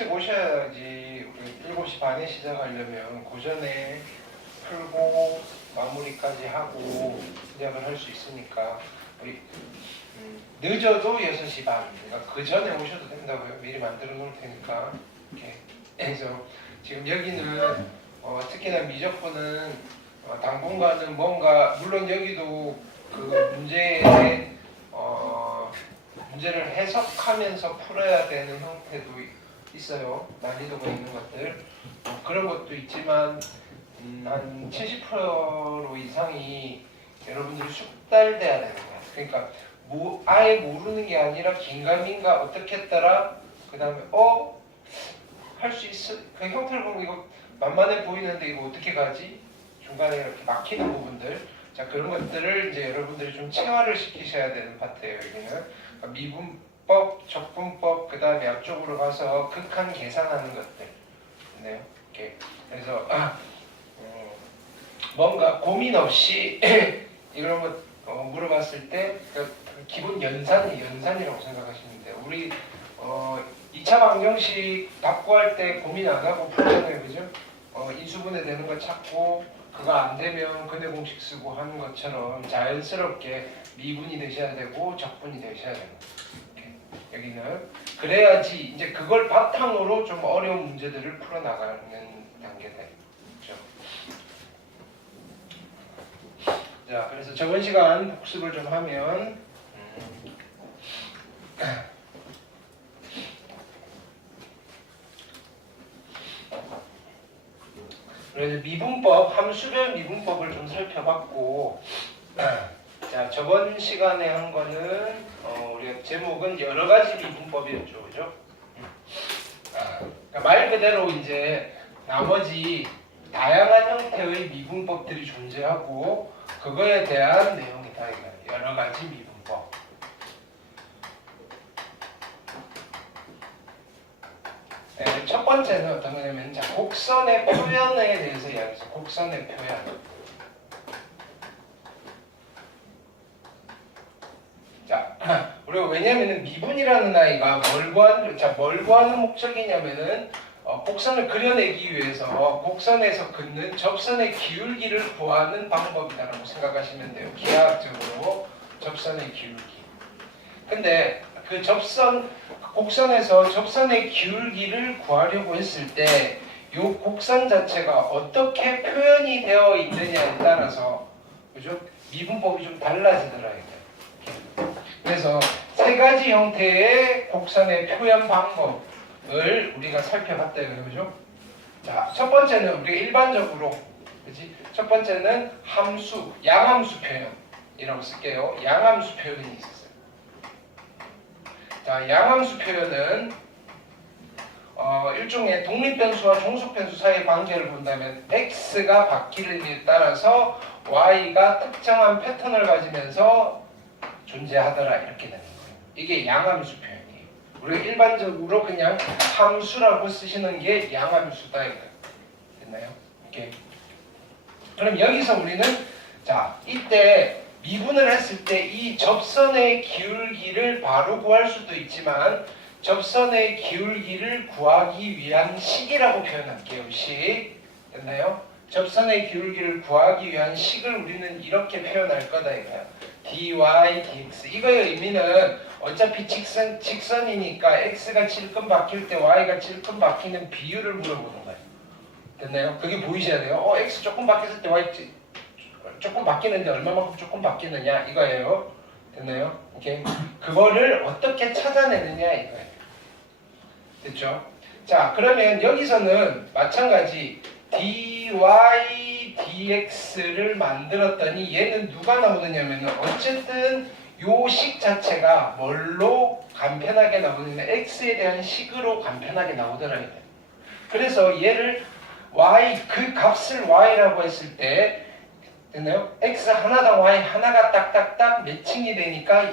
일찍 오셔야지. 우리 7시 반에 시작하려면 그 전에 풀고 마무리까지 하고 시작을 할 수 있으니까 우리 늦어도 6시 반, 그러니까 그 전에 오셔도 된다고요. 미리 만들어 놓을 테니까. 이렇게 해서 지금 여기는 특히나 미적분은 당분간은 뭔가, 물론 여기도 그 문제를 해석하면서 풀어야 되는 형태도 있어요. 난이도가 있는 것들. 그런 것도 있지만 한 70% 이상이 여러분들이 숙달돼야 되는 거야. 그러니까 아예 모르는 게 아니라 긴가민가 어떻게 했더라, 그 다음에 할 수 있어, 그 형태를 보면 이거 만만해 보이는데 이거 어떻게 가지, 중간에 이렇게 막히는 부분들, 자 그런 것들을 이제 여러분들이 좀 체화를 시키셔야 되는 파트예요. 여기는 그러니까 미분법, 적분법, 그 다음에 앞쪽으로 가서 극한 계산하는 것들. 네, 이렇게. 그래서 뭔가 고민 없이 이런 것 물어봤을 때 기본 연산이라고 생각하시면 돼요. 우리 2차 방정식 답 구할 때 고민 안 하고 풀잖아요, 그죠? 인수분해 되는 거 찾고 그거 안 되면 근해 공식 쓰고 하는 것처럼 자연스럽게 미분이 되셔야 되고 적분이 되셔야 되는 거예요. 여기는 그래야지 이제 그걸 바탕으로 좀 어려운 문제들을 풀어 나가는 단계다. 그렇죠? 자, 그래서 저번 시간 복습을 좀 하면 그래서 미분법, 함수별 미분법을 좀 살펴봤고, 자 저번 시간에 한 거는 우리가 제목은 여러 가지 미분법이었죠, 그죠? 그러니까 말 그대로 이제 나머지 다양한 형태의 미분법들이 존재하고 그거에 대한 내용이다, 이거예요. 여러 가지 미분법. 네, 첫 번째는 어떤 거냐면, 자, 곡선의 표현에 대해서 이야기해서 곡선의 표현. 자, 우리가 왜냐면은 미분이라는 아이가 뭘 구하는 목적이냐면은 곡선을 그려내기 위해서 곡선에서 긋는 접선의 기울기를 구하는 방법이라고 생각하시면 돼요. 기하학적으로 접선의 기울기. 근데 그 곡선에서 접선의 기울기를 구하려고 했을 때 이 곡선 자체가 어떻게 표현이 되어 있느냐에 따라서, 그죠? 미분법이 좀 달라지더라 이게. 그래서 세 가지 형태의 곡선의 표현 방법을 우리가 살펴봤다 이거예요, 그죠? 자, 첫 번째는 우리가 일반적으로, 그지? 첫 번째는 함수, 양함수 표현이라고 쓸게요. 양함수 표현이 있었어요. 자, 양함수 표현은 일종의 독립변수와 종속변수 사이의 관계를 본다면 x가 바뀌는 따라서 y가 특정한 패턴을 가지면서 존재하더라, 이렇게 되는 거예요. 이게 양함수 표현이에요. 우리가 일반적으로 그냥 함수라고 쓰시는 게 양함수다 이거예요. 됐나요? 이렇게. 그럼 여기서 우리는, 자, 이때 미분을 했을 때 이 접선의 기울기를 바로 구할 수도 있지만 접선의 기울기를 구하기 위한 식이라고 표현할게요. 식. 됐나요? 접선의 기울기를 구하기 위한 식을 우리는 이렇게 표현할 거다 이거야. dy, dx. 이거의 의미는 어차피 직선이니까 x가 질끈 바뀔 때 y가 질끈 바뀌는 비율을 물어보는 거예요. 됐나요? 그게 보이셔야 돼요. x 조금 바뀌었을 때 y 조금 바뀌는데 얼마만큼 조금 바뀌느냐 이거예요. 됐나요? 오케이. 그거를 어떻게 찾아내느냐 이거예요. 됐죠? 자, 그러면 여기서는 마찬가지 dy dx를 만들었더니 얘는 누가 나오느냐면 어쨌든 요 식 자체가 뭘로 간편하게 나오느냐면 x에 대한 식으로 간편하게 나오더라. 그래서 얘를 그 값을 y라고 했을 때, 됐나요? x 하나당 y 하나가 딱딱딱 매칭이 되니까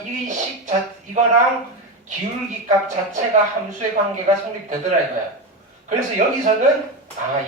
이거랑 기울기 값 자체가 함수의 관계가 성립되더라 이거야. 그래서 여기서는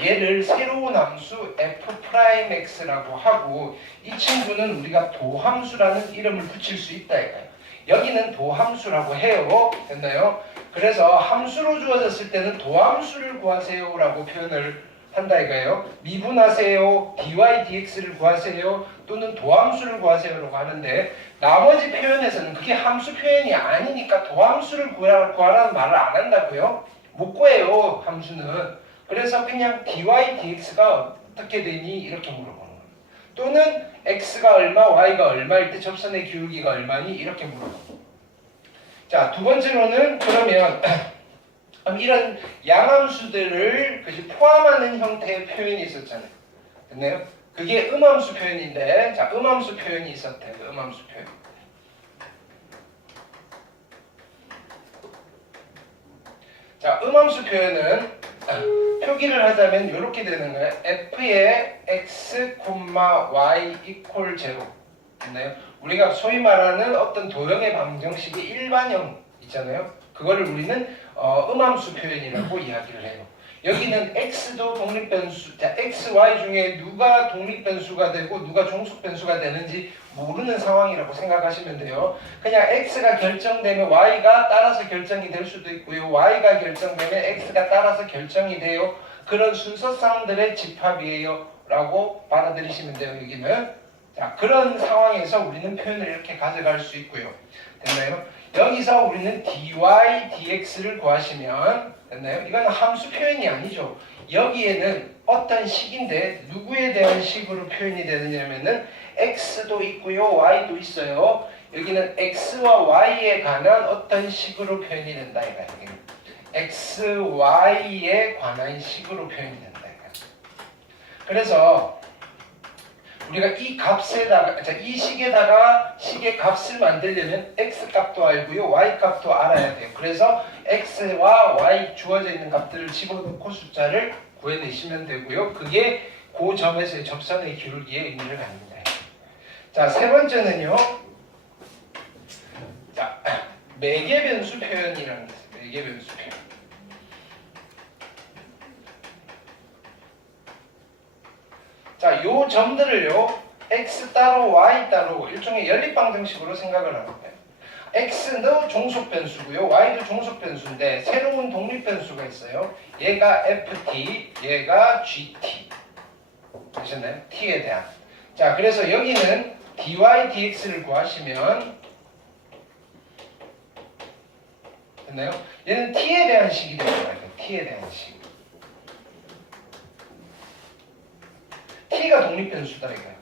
얘를 새로운 함수 f'x라고 하고 이 친구는 우리가 도함수라는 이름을 붙일 수 있다 이거야. 여기는 도함수라고 해요. 됐나요? 그래서 함수로 주어졌을 때는 도함수를 구하세요라고 표현을 한다 이거예요. 미분하세요, dy dx를 구하세요, 또는 도함수를 구하세요라고 하는데 나머지 표현에서는 그게 함수 표현이 아니니까 도함수를 구하라는 말을 안 한다고요. 못 구해요 함수는. 그래서 그냥 dy dx가 어떻게 되니 이렇게 물어보는 거예요. 또는 x가 얼마, y가 얼마일 때 접선의 기울기가 얼마니 이렇게 물어보고. 자, 두 번째로는 그러면 이런 양함수들을 포함하는 형태의 표현이 있었잖아요. 됐나요? 그게 음함수 표현인데, 자, 음함수 표현이 있었대요. 음함수 표현. 자, 음함수 표현은 표기를 하자면 이렇게 되는 거예요. f의 x, y 이퀄 0. 됐나요? 우리가 소위 말하는 어떤 도형의 방정식의 일반형 있잖아요. 그거를 우리는 음함수 표현이라고 이야기를 해요. 여기는 x도 독립변수, 자, x, y 중에 누가 독립변수가 되고 누가 종속변수가 되는지 모르는 상황이라고 생각하시면 돼요. 그냥 x가 결정되면 y가 따라서 결정이 될 수도 있고요. y가 결정되면 x가 따라서 결정이 돼요. 그런 순서상들의 집합이에요 라고 받아들이시면 돼요. 여기는 자, 그런 상황에서 우리는 표현을 이렇게 가져갈 수 있고요. 됐나요? 여기서 우리는 dy, dx를 구하시면 됐나요? 이건 함수 표현이 아니죠. 여기에는 어떤 식인데 누구에 대한 식으로 표현이 되느냐면은 x도 있고요, y도 있어요. 여기는 x와 y에 관한 어떤 식으로 표현이 된다 이거예요. x, y에 관한 식으로 표현이 된다 이거예요. 그래서 우리가 이 값에다가, 자, 이 식에다가 식의 값을 만들려면 x 값도 알고요, y 값도 알아야 돼요. 그래서 x와 y 주어져 있는 값들을 집어넣고 숫자를 구해내시면 되고요. 그게 그 점에서의 접선의 기울기의 의미를 갖는다. 자, 세 번째는요. 자, 매개변수 표현이라는 게 있어요. 매개변수 표현. 자, 요 점들을요, x 따로 y 따로 일종의 연립방정식으로 생각을 하는 거예요. x도 종속변수고요, y도 종속변수인데 새로운 독립변수가 있어요. 얘가 ft, 얘가 gt. 되셨나요? t에 대한. 자, 그래서 여기는 dy dx를 구하시면 됐나요? 얘는 t에 대한 식이 되는 거예요. t에 대한 식. t가 독립변수다 이거예요.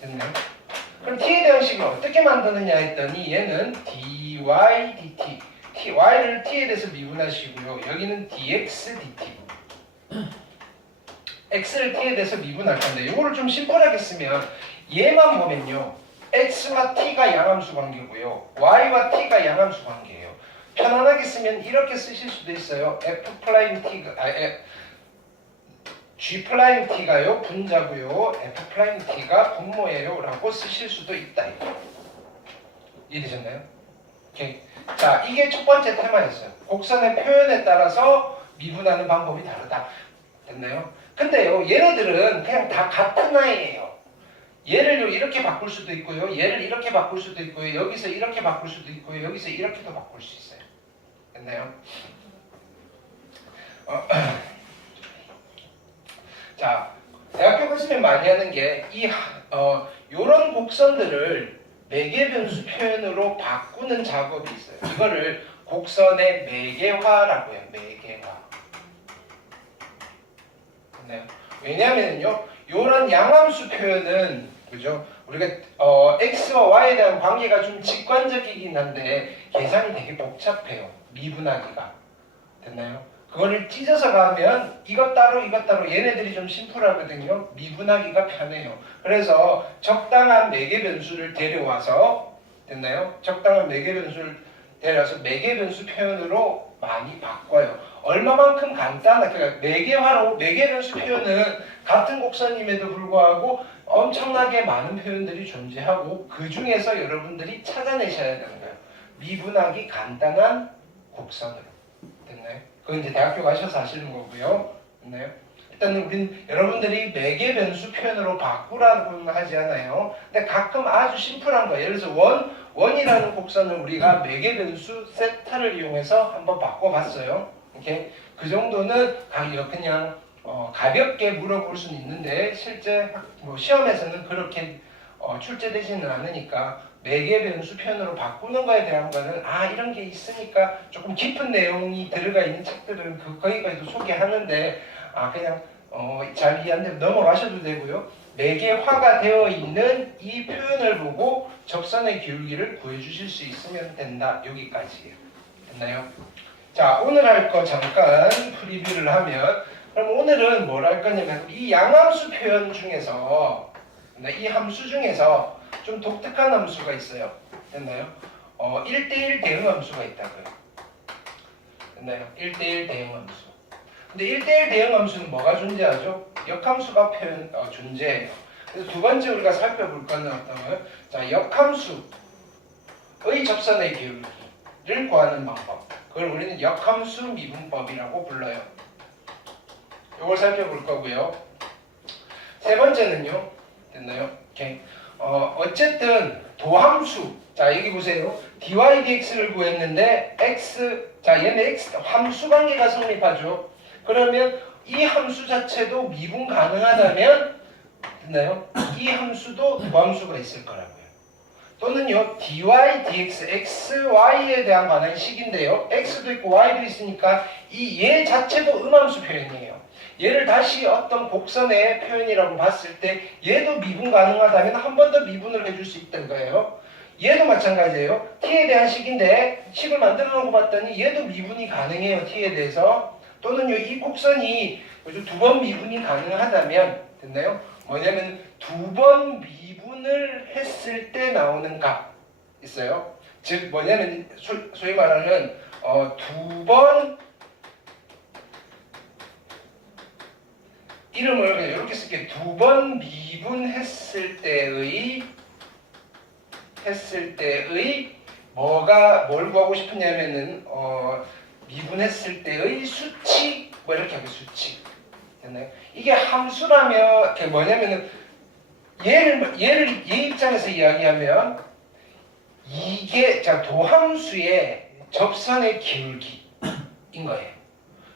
됐나요? 그럼 t에 대한 식을 어떻게 만드느냐 했더니 얘는 dy dt, y를 t에 대해서 미분하시고요. 여기는 dx dt, x를 t에 대해서 미분할 건데 이거를 좀 심플하게 쓰면 얘만 보면요, x와 t가 양함수 관계고요, y와 t가 양함수 관계예요. 편안하게 쓰면 이렇게 쓰실 수도 있어요. G'T가요 분자고요, F'T가 분모예요 라고 쓰실 수도 있다. 이해되셨나요? 오케이. 자, 이게 첫 번째 테마였어요. 곡선의 표현에 따라서 미분하는 방법이 다르다. 됐나요? 근데요, 얘네들은 그냥 다 같은 아이예요. 얘를 이렇게 바꿀 수도 있고요, 얘를 이렇게 바꿀 수도 있고요, 여기서 이렇게 바꿀 수도 있고요, 여기서 이렇게도 바꿀 수 있어요. 됐나요? 자, 대학교 가시면 많이 하는 게 요런 곡선들을 매개변수 표현으로 바꾸는 작업이 있어요. 이거를 곡선의 매개화라고 해요. 매개화. 네. 왜냐하면요, 요런 양함수 표현은 그죠? 우리가 x와 y에 대한 관계가 좀 직관적이긴 한데 계산이 되게 복잡해요. 미분하기가. 됐나요? 그거를 찢어서 가면 이것 따로 이것 따로 얘네들이 좀 심플하거든요. 미분하기가 편해요. 그래서 적당한 매개변수를 데려와서 됐나요? 적당한 매개변수를 데려와서 매개변수 표현으로 많이 바꿔요. 얼마만큼 간단하게, 그러니까 매개화로 매개변수 표현은 같은 곡선임에도 불구하고 엄청나게 많은 표현들이 존재하고 그 중에서 여러분들이 찾아내셔야 되는 거예요. 미분하기 간단한 곡선으로. 됐나요? 그건 이제 대학교 가셔서 하시는 거고요. 됐나요? 일단은 우린 여러분들이 매개 변수 표현으로 바꾸라고 하지 않아요. 근데 가끔 아주 심플한 거, 예를 들어서 원이라는 곡선을 우리가 매개 변수 세타를 이용해서 한번 바꿔봤어요. 이렇게 그 정도는 그냥 가볍게 물어볼 수는 있는데 실제 뭐 시험에서는 그렇게 출제되지는 않으니까 매개 변수 표현으로 바꾸는 거에 대한 거는 이런 게 있으니까 조금 깊은 내용이 들어가 있는 책들은 거기까지도 소개하는데 그냥 잘 이해 안 되면 넘어가셔도 되고요. 매개화가 되어 있는 이 표현을 보고 접선의 기울기를 구해주실 수 있으면 된다. 여기까지예요. 됐나요? 자, 오늘 할 거 잠깐 프리뷰를 하면, 그럼 오늘은 뭘 할 거냐면 이 양함수 표현 중에서 이 함수 중에서 좀 독특한 함수가 있어요. 됐나요? 1대1 대응 함수가 있다고요. 됐나요? 1대1 대응 함수. 근데 1대1 대응 함수는 뭐가 존재하죠? 역함수가 존재해요. 그래서 두 번째 우리가 살펴볼 거는 어떤 거예요? 자, 역함수의 접선의 기울기를 구하는 방법. 그걸 우리는 역함수 미분법이라고 불러요. 이걸 살펴볼 거고요. 세 번째는요. 됐나요? 오케이. 어쨌든 도함수. 자, 여기 보세요. dy dx를 구했는데 얘는 x 함수 관계가 성립하죠. 그러면 이 함수 자체도 미분 가능하다면 됐나요? 이 함수도 도함수가 있을 거라고요. 또는요, dy dx xy에 대한 관한 식인데요. x도 있고 y도 있으니까 이 얘 자체도 음함수 표현이에요. 얘를 다시 어떤 곡선의 표현이라고 봤을 때 얘도 미분 가능하다면 한 번 더 미분을 해줄 수 있다는 거예요. 얘도 마찬가지예요. t에 대한 식인데 식을 만들어 놓고 봤더니 얘도 미분이 가능해요. t에 대해서. 또는요, 이 곡선이 두 번 미분이 가능하다면 됐나요? 뭐냐면 두 번 미분을 했을 때 나오는 값 있어요. 즉 뭐냐면 소위 말하는 두 번 이름을 그냥 이렇게 쓸게요. 두 번 미분했을 때의 뭘 구하고 싶으냐면은 미분했을 때의 수치 뭐 이렇게 하고 수치. 됐나요? 이게 함수라면 뭐냐면은 얘 입장에서 이야기하면 이게 도함수의 접선의 기울기인 거예요.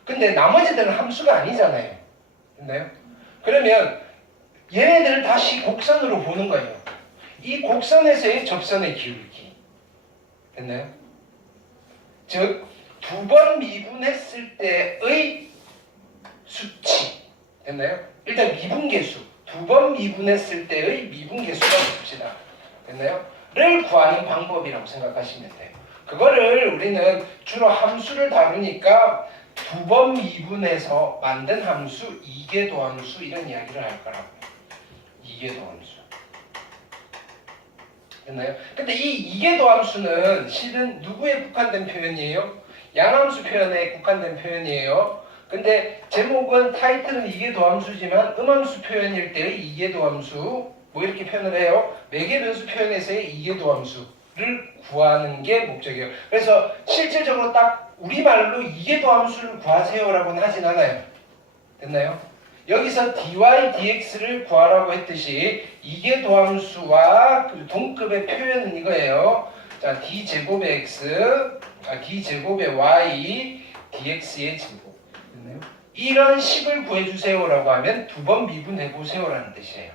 근데 나머지들은 함수가 아니잖아요. 됐나요? 그러면 얘네들을 다시 곡선으로 보는 거예요. 이 곡선에서의 접선의 기울기. 됐나요? 즉, 두 번 미분했을 때의 수치. 됐나요? 일단 미분계수. 두 번 미분했을 때의 미분계수가 봅시다. 됐나요? 를 구하는 방법이라고 생각하시면 돼요. 그거를 우리는 주로 함수를 다루니까 두 번 미분해서 만든 함수, 이계도함수 이런 이야기를 할 거라고요. 이계도함수. 됐나요? 근데 이 이계도함수는 실은 누구에 국한된 표현이에요? 양함수 표현에 국한된 표현이에요. 근데 제목은 타이틀은 이계도함수지만 음함수 표현일 때의 이계도함수 뭐 이렇게 표현을 해요. 매개변수 표현에서의 이계도함수를 구하는 게 목적이에요. 그래서 실질적으로 딱 우리말로 이계도함수를 구하세요라고는 하진 않아요. 됐나요? 여기서 dy dx를 구하라고 했듯이 이계도함수와 그 동급의 표현은 이거예요. 자, d제곱의 x, d제곱의 y, dx의 제곱. 됐나요? 이런 식을 구해주세요라고 하면 두 번 미분해보세요라는 뜻이에요.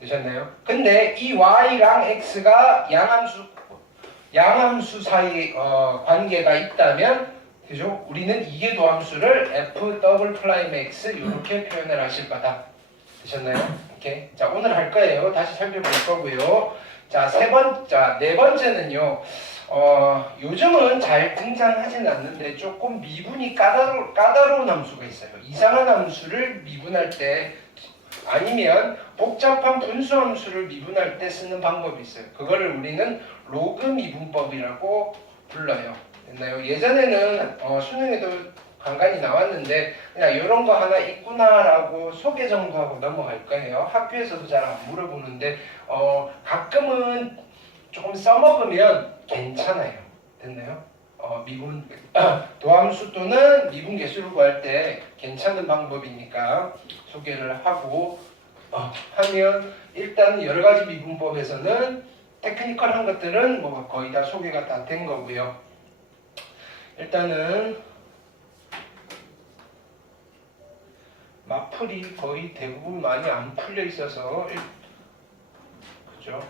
되셨나요? 근데 이 y랑 x가 양함수 사이 관계가 있다면, 그죠? 우리는 이계도함수를 f 더블 프라임 x 이렇게 표현을 하실 거다. 되셨나요? 오케이. 자, 오늘 할 거예요. 다시 살펴볼 거고요. 자, 네 번째는요. 요즘은 잘 등장하진 않는데 조금 미분이 까다로운 함수가 있어요. 이상한 함수를 미분할 때 아니면 복잡한 분수함수를 미분할 때 쓰는 방법이 있어요. 그거를 우리는 로그 미분법이라고 불러요. 됐나요? 예전에는 수능에도 간간히 나왔는데 그냥 이런 거 하나 있구나라고 소개 정도 하고 넘어갈 거예요. 학교에서도 잘 안 물어보는데 가끔은 조금 써먹으면 괜찮아요. 됐나요? 미분 도함수 또는 미분 개수를 구할 때 괜찮은 방법이니까 소개를 하고 하면 일단 여러 가지 미분법에서는 테크니컬한 것들은 뭐 거의 다 소개가 다 된 거고요. 일단은 마플이 거의 대부분 많이 안 풀려 있어서 그죠?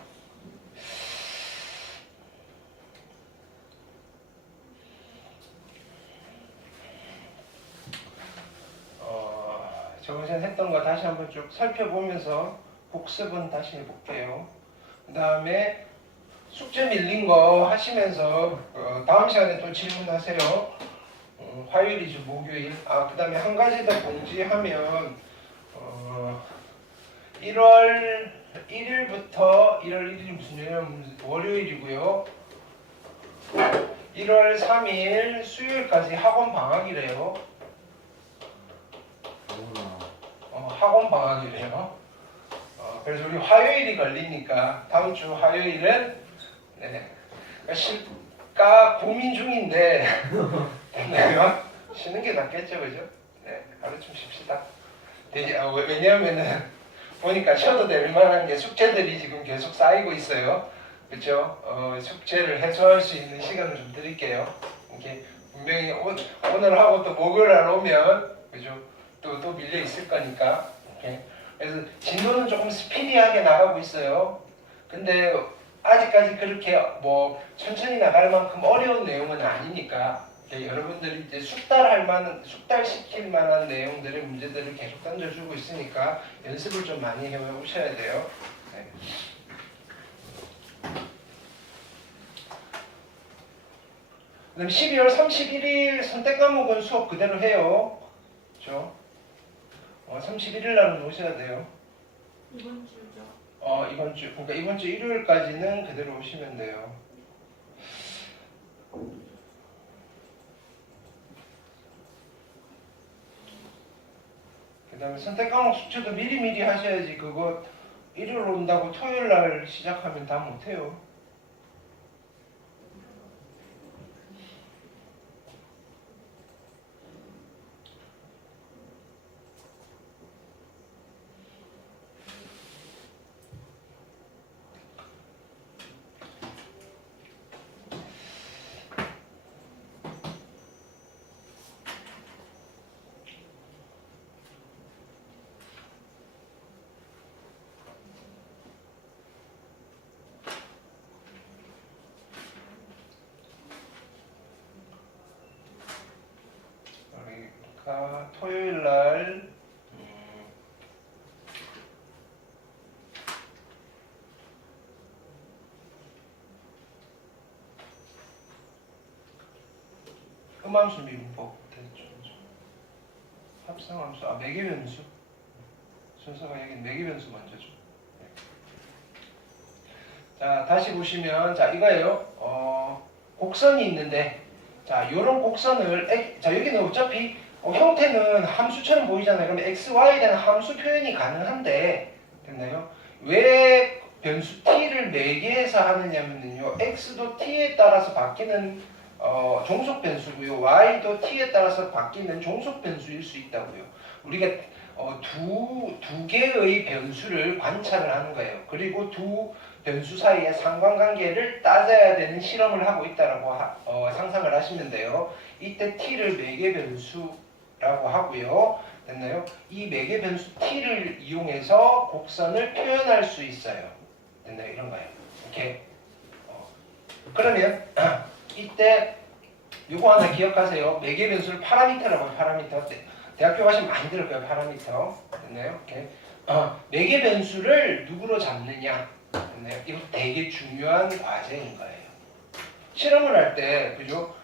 저번에 했던 거 다시 한번 쭉 살펴보면서 복습은 다시 해볼게요. 그 다음에 숙제 밀린 거 하시면서 다음 시간에 또 질문하세요. 화요일이죠, 목요일. 그 다음에 한 가지 더 공지하면 1월 1일부터 1월 1일이 무슨 요일이냐면 월요일이고요. 1월 3일 수요일까지 학원 방학이래요. 학원 방학이래요. 그래서 우리 화요일이 걸리니까 다음 주 화요일은 쉴까 고민 중인데 쉬는 게 낫겠죠, 그죠? 네, 하루 좀 쉽시다. 왜냐하면은 보니까 쉬어도 될 만한 게 숙제들이 지금 계속 쌓이고 있어요. 그렇죠? 숙제를 해소할 수 있는 시간을 좀 드릴게요. 이렇게 분명히 오늘 하고 또 목요일 날 오면 그죠? 또 밀려 있을 거니까. 이렇게. 그래서 진도는 조금 스피디하게 나가고 있어요. 근데 아직까지 그렇게 뭐 천천히 나갈 만큼 어려운 내용은 아니니까 여러분들이 이제 숙달시킬 만한 내용들의 문제들을 계속 던져주고 있으니까 연습을 좀 많이 해오셔야 돼요. 네. 그다음 12월 31일 선택 과목은 수업 그대로 해요. 그렇죠? 31일 날은 오셔야 돼요. 이번 주죠. 이번 주, 그러니까 이번 주 일요일까지는 그대로 오시면 돼요. 그 다음에 선택 과목 숙제도 미리미리 하셔야지. 그거 일요일 온다고 토요일 날 시작하면 다 못해요. 토요일 날 음함수 미분법 대충 합성함수 매개변수 순서가 여기 매개변수 먼저죠. 자 다시 보시면 자 이거예요. 곡선이 있는데 자 요런 곡선을 자 여기는 어차피 형태는 함수처럼 보이잖아요. 그러면 x, y에 대한 함수 표현이 가능한데 됐나요? 왜 변수 t를 매개해서 하느냐면요. x도 t에 따라서 바뀌는 종속 변수고요. y도 t에 따라서 바뀌는 종속 변수일 수 있다고요. 우리가 두 개의 변수를 관찰을 하는 거예요. 그리고 두 변수 사이의 상관관계를 따져야 되는 실험을 하고 있다라고 상상을 하시면 돼요. 이때 t를 매개 변수라고 하고요. 됐나요? 이 매개 변수 t를 이용해서 곡선을 표현할 수 있어요. 됐나요? 이런 거예요. 이렇게. 그러면 이때 요거 하나 기억하세요. 매개 변수를 파라미터라고 해요. 파라미터. 대학교 가시면 많이 들을 거예요. 파라미터. 됐나요? 이렇게. 매개 변수를 누구로 잡느냐? 됐나요? 이거 되게 중요한 과제인 거예요. 실험을 할 때, 그죠?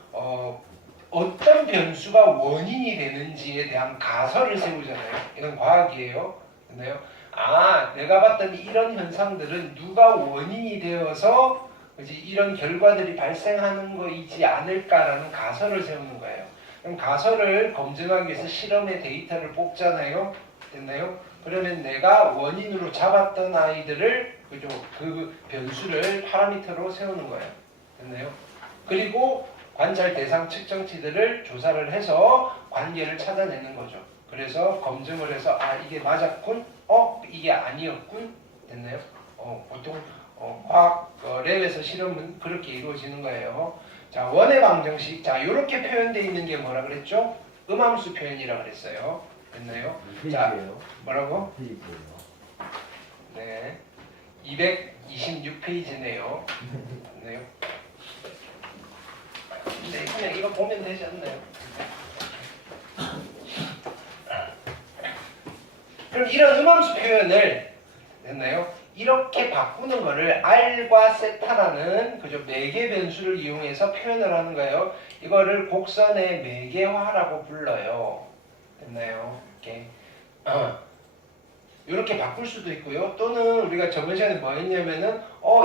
어떤 변수가 원인이 되는지에 대한 가설을 세우잖아요. 이건 과학이에요. 됐나요? 내가 봤던 이런 현상들은 누가 원인이 되어서 이런 결과들이 발생하는 거이지 않을까라는 가설을 세우는 거예요. 그럼 가설을 검증하기 위해서 실험의 데이터를 뽑잖아요. 됐나요? 그러면 내가 원인으로 잡았던 아이들을 그 변수를 파라미터로 세우는 거예요. 됐나요? 그리고 관찰 대상 측정치들을 조사를 해서 관계를 찾아내는 거죠. 그래서 검증을 해서 이게 맞았군, 이게 아니었군, 됐나요? 보통 과학 랩에서 실험은 그렇게 이루어지는 거예요. 자, 원의 방정식, 자 이렇게 표현되어 있는 게 뭐라 그랬죠? 음함수 표현이라 그랬어요. 됐나요? 자, 뭐라고? 네, 226페이지네요. 맞네요. 네, 그냥 이거 보면 되지 않나요? 그럼 이런 음함수 표현을 됐나요? 이렇게 바꾸는 거를 R과 세타라는 그죠 매개 변수를 이용해서 표현을 하는 거예요. 이거를 곡선의 매개화라고 불러요. 됐나요? 이렇게 바꿀 수도 있고요. 또는 우리가 저번 시간에 뭐 했냐면은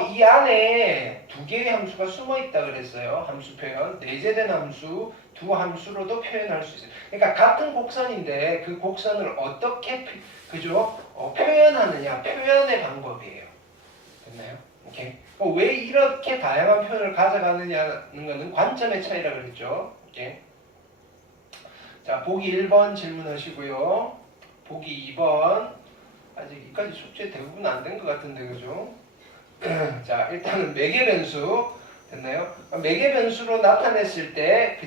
이 안에 두 개의 함수가 숨어 있다 그랬어요. 함수 표현, 내재된 함수, 두 함수로도 표현할 수 있어요. 그러니까 같은 곡선인데 그 곡선을 어떻게 그죠? 표현하느냐, 표현의 방법이에요. 됐나요? 오케이. 왜 이렇게 다양한 표현을 가져가느냐는 것은 관점의 차이라 그랬죠. 오케이. 자, 보기 1번 질문하시고요. 보기 2번. 아직 이까지 숙제 대부분 안 된 것 같은데, 그죠? 자, 일단은 매개 변수. 됐나요? 매개 변수로 나타냈을 때,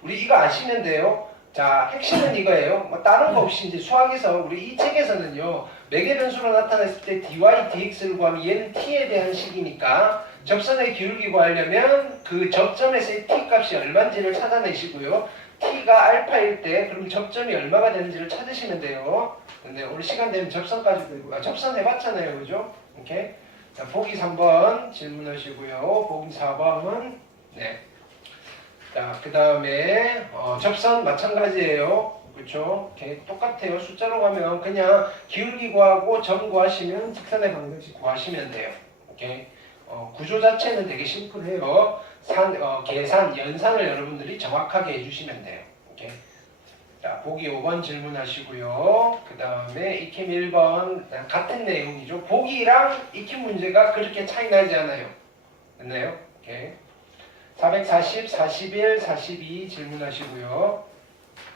우리 이거 아시면 돼요. 자, 핵심은 이거예요. 뭐 다른 거 없이 이제 수학에서 우리 이 책에서는요. 매개 변수로 나타냈을 때 dy, dx를 구하면 얘는 t에 대한 식이니까 접선의 기울기 구하려면 그 접점에서의 t 값이 얼마인지를 찾아내시고요. t가 알파일 때 그럼 접점이 얼마가 되는지를 찾으시면 돼요. 근데 우리 시간 되면 접선까지 들고 접선 해봤잖아요, 그죠? 오케이. 자, 보기 3번 질문하시고요. 보기 4번은 네. 자, 그 다음에 접선 마찬가지예요. 그렇죠? 똑같아요. 숫자로 가면 그냥 기울기 구하고 점 구하시면 직선의 방정식 구하시면 돼요. 오케이. 구조 자체는 되게 심플해요. 계산, 연산을 여러분들이 정확하게 해주시면 돼요. 오케이. 자, 보기 5번 질문하시고요. 그 다음에 익힘 1번 같은 내용이죠. 보기랑 익힘 문제가 그렇게 차이 나지 않아요. 됐나요? 오케이. 440, 41, 42 질문하시고요.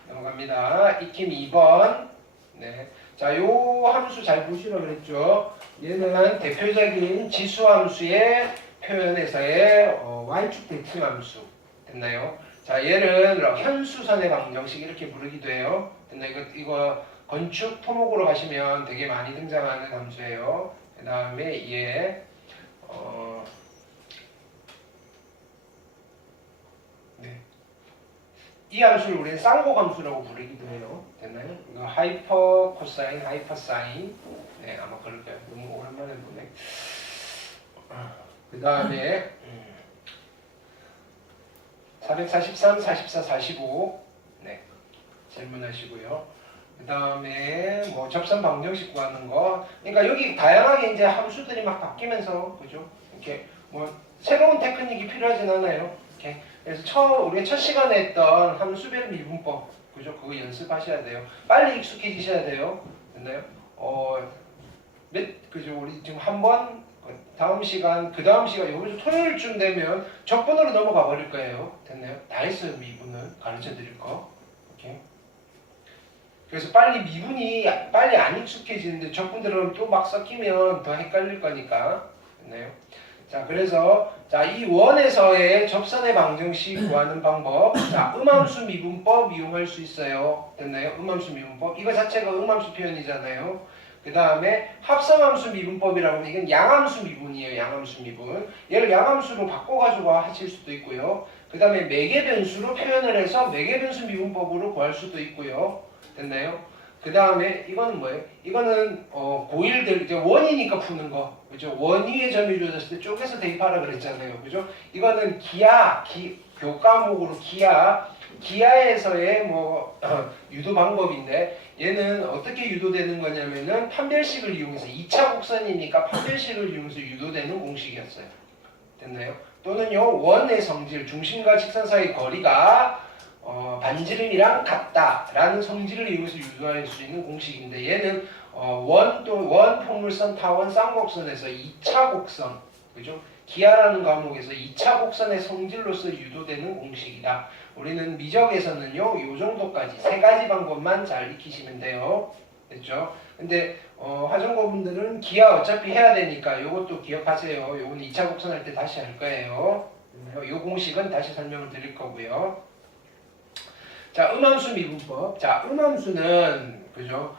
넘어갑니다. 익힘 2번. 네. 자, 요 함수 잘 보시라고 그랬죠. 얘는 대표적인 지수함수의 표현에서의 y축 대칭함수. 됐나요? 자, 얘를 현수선의 방정식 이렇게 부르기도 해요. 됐나요? 이거 건축 토목으로 가시면 되게 많이 등장하는 함수예요. 그 다음에 얘 이 함수를 우리는 쌍곡 함수라고 부르기도 해요. 됐나요? 이거 하이퍼 코사인, 하이퍼 사인. 네, 아마 그럴 거예요. 너무 오랜만에 보네. 그 다음에 443, 44, 45. 네, 질문하시고요. 그 다음에 뭐 접선 방정식 구하는 거. 그러니까 여기 다양하게 이제 함수들이 막 바뀌면서 그죠? 이렇게 뭐 새로운 테크닉이 필요하진 않아요. 이렇게. 그래서 우리가 첫 시간에 했던 함수별 미분법, 그죠? 그거 연습하셔야 돼요. 빨리 익숙해지셔야 돼요. 됐나요? 그죠? 우리 지금 한번 다음 시간, 그 다음 시간, 요번 주 토요일쯤 되면 적분으로 넘어가 버릴 거예요. 됐나요? 다 했어요, 미분은. 가르쳐 드릴 거. 오케이. 그래서 빨리 미분이 빨리 안 익숙해지는데 적분들은 또 막 섞이면 더 헷갈릴 거니까. 됐나요? 자, 그래서 이 원에서의 접선의 방정식 구하는 방법. 자, 음함수 미분법 이용할 수 있어요. 됐나요? 음함수 미분법. 이거 자체가 음함수 표현이잖아요. 그 다음에 합성함수 미분법이라고 하면 이건 양함수 미분이에요. 양함수 미분. 얘를 양함수로 바꿔가지고 하실 수도 있고요. 그 다음에 매개변수로 표현을 해서 매개변수 미분법으로 구할 수도 있고요. 됐나요? 그 다음에 이거는 뭐예요? 이거는 고일들 이제 원이니까 푸는 거, 그죠? 원위의 점이 주어졌을 때 쪼개서 대입하라 그랬잖아요, 그죠? 이거는 교과목으로 기하에서의 뭐 유도 방법인데 얘는 어떻게 유도되는 거냐면은 판별식을 이용해서 2차 곡선이니까 판별식을 이용해서 유도되는 공식이었어요. 됐나요? 또는요 원의 성질, 중심과 직선 사이 거리가 반지름이랑 같다라는 성질을 이용해서 유도할 수 있는 공식인데 얘는 원 폭물선, 타원, 쌍곡선에서 2차 곡선, 그죠? 기하라는 과목에서 2차 곡선의 성질로서 유도되는 공식이다. 우리는 미적에서는요, 요 정도까지 세 가지 방법만 잘 익히시면 돼요. 됐죠? 근데 화전고분들은 기하 어차피 해야 되니까 요것도 기억하세요. 요건 2차 곡선 할 때 다시 할 거예요. 요 공식은 다시 설명을 드릴 거고요. 자, 음함수 미분법. 자, 음함수는 그죠?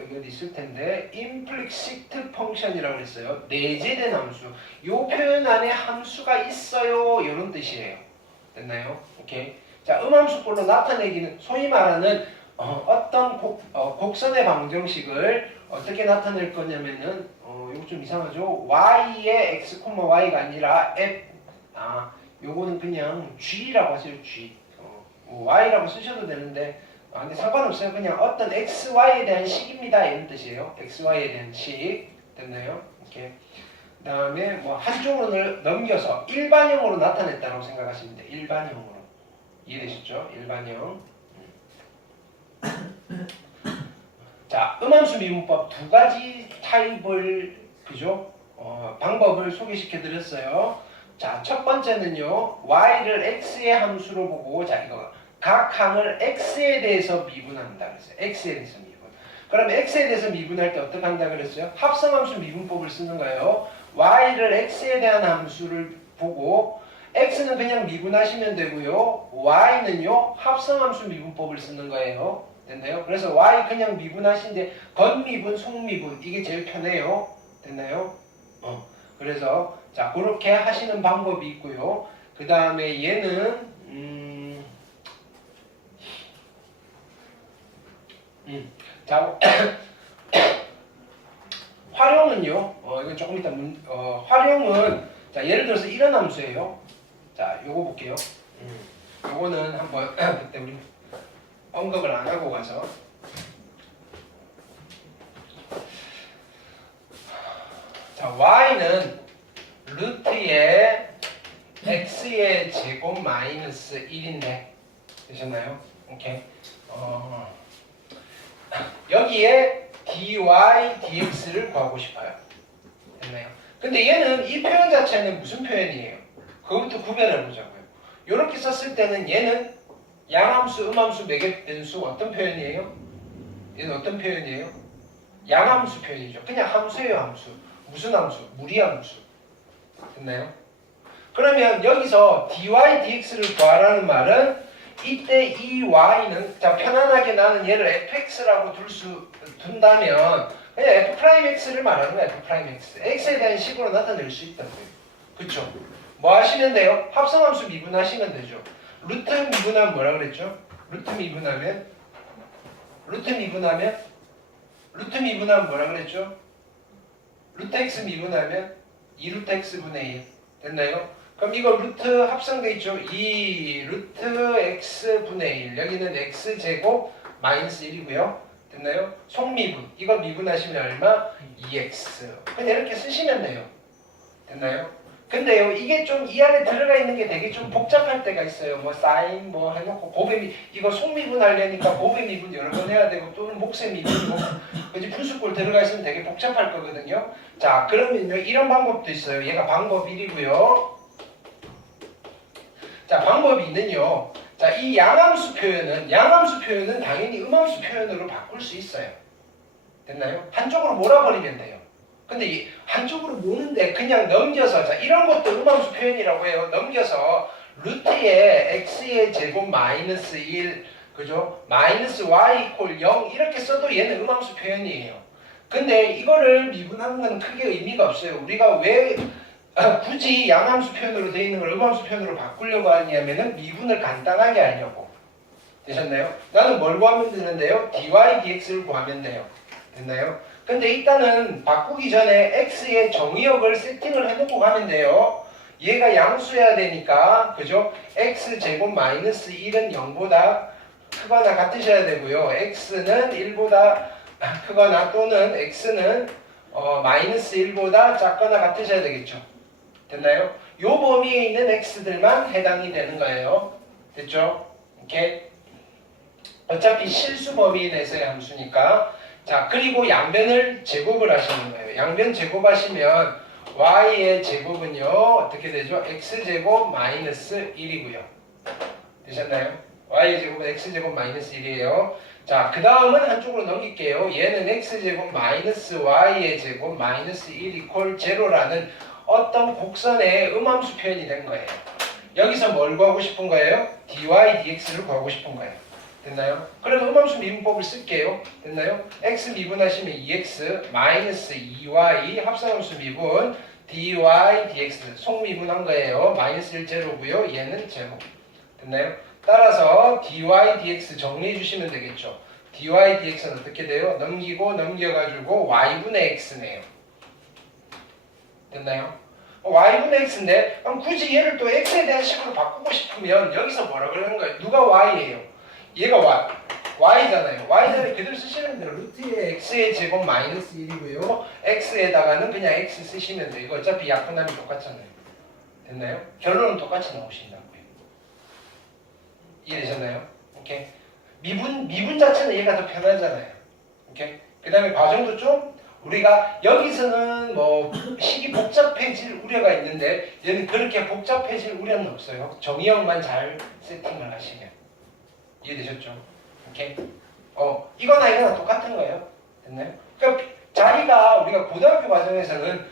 여기 어디 있을 텐데 implicit function이라고 그랬어요. 내재된 함수. 요 표현 안에 함수가 있어요. 이런 뜻이에요. 됐나요? 오케이. 자, 음함수꼴로 나타내기는 소위 말하는 어떤 곡선의 방정식을 어떻게 나타낼 거냐면은 이거 좀 이상하죠? y의 x, y가 아니라 요거는 그냥 g라고 하세요. g. 뭐 y라고 쓰셔도 되는데 근데 상관없어요. 그냥 어떤 x, y에 대한 식입니다. 이런 뜻이에요. x, y에 대한 식. 됐나요? 이렇게. 그 다음에 뭐 한쪽으로 넘겨서 일반형으로 나타냈다고 생각하시면 돼요. 일반형으로. 이해되셨죠? 일반형. 자, 음함수 미분법 두 가지 타입을 그죠? 방법을 소개시켜 드렸어요. 자, 첫 번째는요. y를 x의 함수로 보고 자, 이거 각 항을 x에 대해서 미분한다 그랬어요. x에 대해서 미분. 그럼 x에 대해서 미분할 때 어떻게 한다 그랬어요? 합성함수 미분법을 쓰는 거예요. y를 x에 대한 함수를 보고 x는 그냥 미분하시면 되고요. y는요. 합성함수 미분법을 쓰는 거예요. 됐나요? 그래서 y 그냥 미분하신데 건미분, 속미분 이게 제일 편해요. 됐나요? 그래서 자 그렇게 하시는 방법이 있고요. 그 다음에 얘는 자 활용은요. 이건 조금 이따 활용은 자 예를 들어서 이런 함수예요. 자 요거 볼게요. 요거는 한번 그때 우리 언급을 안 하고 가서 자 y는 루트의 x의 제곱 마이너스 1인데 되셨나요? 오케이. 여기에 dy, dx를 구하고 싶어요. 됐나요? 근데 얘는 이 표현 자체는 무슨 표현이에요? 그것부터 구별해 보자고요. 이렇게 썼을 때는 얘는 양함수, 음함수, 매개변수 어떤 표현이에요? 얘는 어떤 표현이에요? 양함수 표현이죠. 그냥 함수예요, 함수. 무슨 함수? 무리함수. 됐나요? 그러면 여기서 dy, dx를 구하라는 말은 이때 이 y는 자 편안하게 나는 얘를 fx라고 둔다면 그냥 f'x를 말하는 거야. f'x. x에 대한 식으로 나타낼 수 있다고요. 그쵸? 뭐 하시면 돼요? 합성함수 미분하시면 되죠. 루트 미분하면 뭐라 그랬죠? 루트 미분하면 뭐라 그랬죠? 루트 x 미분하면 2루트 x분의 1 됐나요? 그럼 이거 루트 합성돼 있죠? 2 루트 x분의 1 여기는 x제곱 마이너스 1이고요. 됐나요? 속미분 이거 미분하시면 얼마? 2x 그냥 이렇게 쓰시면 돼요. 됐나요? 근데요 이게 좀 이 안에 들어가 있는 게 되게 좀 복잡할 때가 있어요. 뭐 사인 뭐 해놓고 곱의 이거 속미분 하려니까 곱의 미분 여러 번 해야 되고 또는 목세 미분 뭐 그지 풀수꼴 들어가 있으면 되게 복잡할 거거든요. 자 그러면요 이런 방법도 있어요. 얘가 방법 1이고요. 자 방법 2는요. 자 이 양함수 표현은 당연히 음함수 표현으로 바꿀 수 있어요. 됐나요? 한쪽으로 몰아버리면 돼요. 근데 이 한쪽으로 모는데 그냥 넘겨서 자 이런 것도 음함수 표현이라고 해요. 넘겨서 루트의 x의 제곱 마이너스 1 그죠? 마이너스 y 이퀄 0 이렇게 써도 얘는 음함수 표현이에요. 근데 이거를 미분하는 건 크게 의미가 없어요. 우리가 왜 굳이 양함수 표현으로 되어 있는 걸 음함수 표현으로 바꾸려고 하냐면은 미분을 간단하게 하려고. 되셨나요? 나는 뭘 구하면 되는데요? dy, dx를 구하면 돼요. 됐나요? 근데 일단은 바꾸기 전에 x의 정의역을 세팅을 해놓고 가면 돼요. 얘가 양수여야 되니까 그죠? x제곱 마이너스 1은 0보다 크거나 같으셔야 되고요. x는 1보다 크거나 또는 x는 마이너스 1보다 작거나 같으셔야 되겠죠. 됐나요? 요 범위에 있는 x들만 해당이 되는 거예요. 됐죠? 오케이? 어차피 실수 범위 내에서의 함수니까 자 그리고 양변을 제곱을 하시는 거예요. 양변 제곱하시면 y의 제곱은요 어떻게 되죠? x제곱 마이너스 1이고요. 되셨나요? y의 제곱은 x제곱 마이너스 1이에요. 자, 그 다음은 한쪽으로 넘길게요. 얘는 x제곱 마이너스 y의 제곱 마이너스 1 이퀄 제로라는 어떤 곡선의 음함수 표현이 된 거예요. 여기서 뭘 구하고 싶은 거예요? dy dx를 구하고 싶은 거예요. 됐나요? 그럼 음함수 미분법을 쓸게요. 됐나요? x 미분하시면 2x 마이너스 2y 합성함수 미분 dy dx 속미분한 거예요. 마이너스 1 제로고요. 얘는 제로. 됐나요? 따라서 dy dx 정리해 주시면 되겠죠. dy dx는 어떻게 돼요? 넘기고 넘겨가지고 y분의 x네요. 됐나요? y분의 x인데 그럼 굳이 얘를 또 x에 대한 식으로 바꾸고 싶으면 여기서 뭐라 그러는 거예요? 누가 y예요? 얘가 y잖아요. y자를 그대로 쓰시면 돼요. 루트의 x의 제곱 마이너스 1이고요. x에다가는 그냥 x 쓰시면 돼요. 이거 어차피 약분하면 똑같잖아요. 됐나요? 결론은 똑같이 나오신다고요. 이해되셨나요? 오케이. 미분 자체는 얘가 더 편하잖아요. 오케이. 그 다음에 과정도 좀 우리가 여기서는 뭐 식이 복잡해질 우려가 있는데 얘는 그렇게 복잡해질 우려는 없어요. 정의형만 잘 세팅을 하시면. 이해되셨죠? 오케이. 이거나 이거나 똑같은 거예요. 됐나요? 그러니까 자기가 우리가 고등학교 과정에서는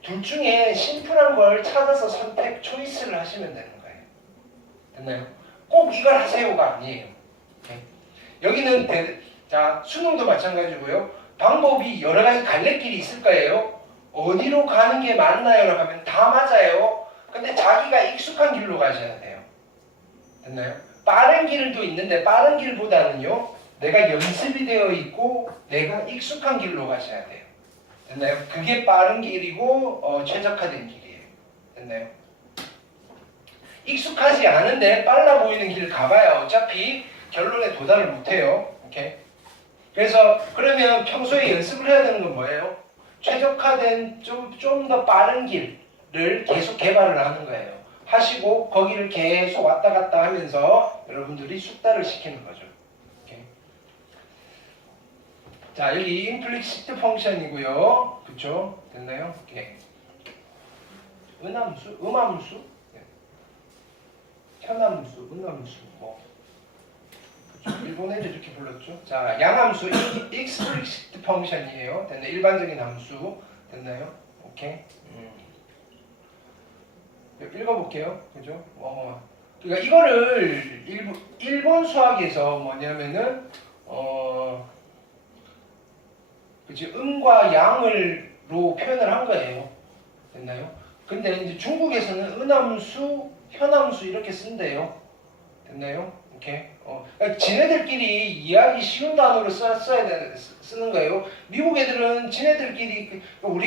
둘 중에 심플한 걸 찾아서 선택, 초이스를 하시면 되는 거예요. 됐나요? 꼭 이걸 하세요가 아니에요. 오케이. 여기는 자, 수능도 마찬가지고요. 방법이 여러 가지 갈래길이 있을 거예요. 어디로 가는 게 맞나요? 하면 다 맞아요. 근데 자기가 익숙한 길로 가셔야 돼요. 됐나요? 빠른 길도 있는데 빠른 길보다는요. 내가 연습이 되어 있고 내가 익숙한 길로 가셔야 돼요. 됐나요? 그게 빠른 길이고 최적화된 길이에요. 됐나요? 익숙하지 않은데 빨라 보이는 길 가봐야 어차피 결론에 도달을 못해요. 오케이? 그래서 그러면 평소에 연습을 해야 되는 건 뭐예요? 최적화된 좀 더 빠른 길을 계속 개발을 하는 거예요. 하시고 거기를 계속 왔다 갔다 하면서 여러분들이 숙달을 시키는 거죠. 오케이. 자, 여기 임플리시트 펑션이고요. 그쵸? 됐나요? 오케이. 은함수? 음함수? 현함수, 은함수, 일본 애들 이렇게 불렀죠. 자, 양함수, explicit 펑션이에요. 됐네. 일반적인 함수. 됐나요? 오케이. 읽어볼게요. 그죠? 그러니까 이거를 일본 수학에서 뭐냐면은 그치, 음과 양을로 표현을 한 거예요. 됐나요? 근데 이제 중국에서는 은함수, 현함수 이렇게 쓴대요. 됐나요? 오케이. 그러니까 지네들끼리 이해하기 쉬운 단어로 쓰는 거예요. 미국 애들은 지네들끼리 우리